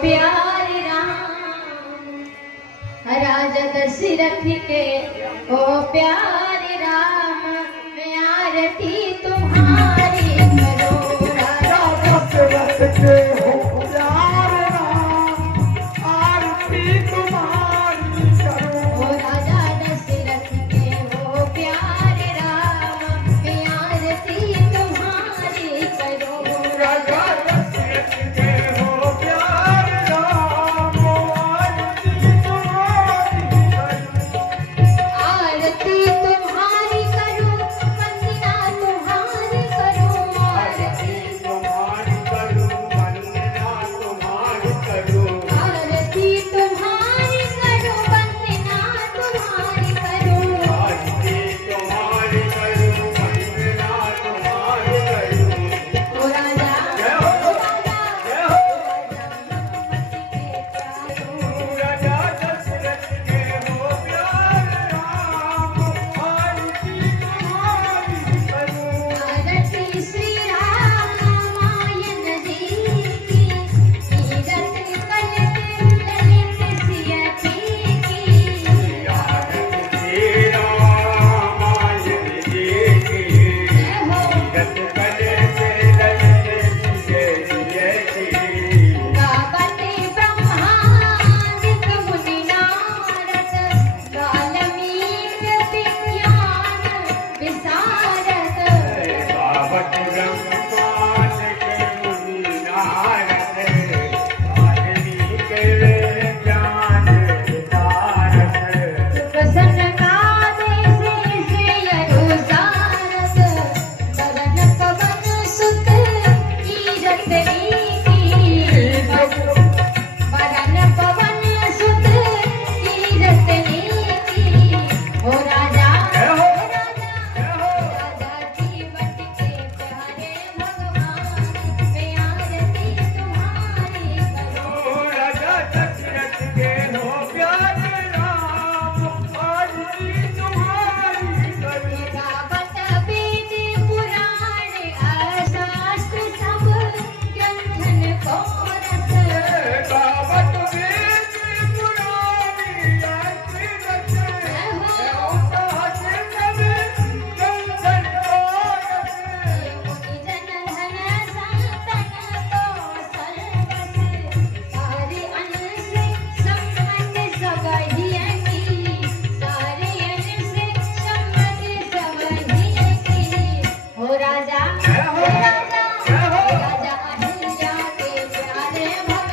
प्यारे राम, राजा दशरथ के ओ प्यारे राम, मैं आरती तुम्हारी करूं। राजा दशरथ के हो प्यारे राम, आरती तुम्हारी करूं। ओ राजा दशरथ के हो प्यारे राम, मैं आरती तुम्हारी करूं। राजा दशरथ के हो प्यारे राम, आरती तुम्हारी करूं। आरती तुम्हारी करूं, वंदना तुम्हारी करूं। आरती तुम्हारी करूं, वंदना तुम्हारी करूं। आरती तुम्हारी करूं, वंदना तुम्हारी करूं। आरती तुम्हारी करूं, वंदना तुम्हारी करूं। ओ राजा जय हो, जय हो। राजा दशरथ के हो प्यारे राम, आरती तुम्हारी करूं। आरती श्री रामायण जी की, तीरथ कलट ललित सिया की। आरती रामायण जी की, जगत करे से ललित सिए सिए की। गावते ब्रह्मादिक मुनि नारद, वाल्मीकि विज्ञान विशारद। गावत ब्रह्मांड के मुनि नारद, वाल्मीकि ज्ञान विशारद। प्रसन्न काले से अनुसारद, वरन पवन सुत कीरत नीति। वरन पवन सुत कीरत नीति। ओ राजा जय हो, राजा जय हो। राजा जीवत के प्यारे भगवान, मैं आरती तुम्हारी करूं। राजा दशरथ के हो प्यारे राम, आरती तुम्हारी करूं। गावत वेद पुराण अशास्त्र सब, ग्रंथन को रस। गावत वेद पुराणी शास्त्र रच, सहस्र सब ग्रंथन को रस। मुनि जन धन संतन को सर्वस, सारे अन से सम्मत सब हिय की। सारे अन से सम्मत सब हिय की। हो राजा जय हो, राजा जय हो। राजा अहिल्या के प्यारे भगवान,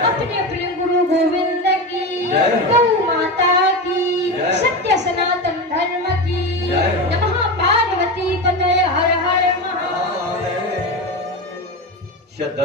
अपने अपने गुरु गोविंद की, जय। गौ माता की, जय। सत्य सनातन धर्म की। जय। नमः पार्वती पते हर हर महादेव। शब्द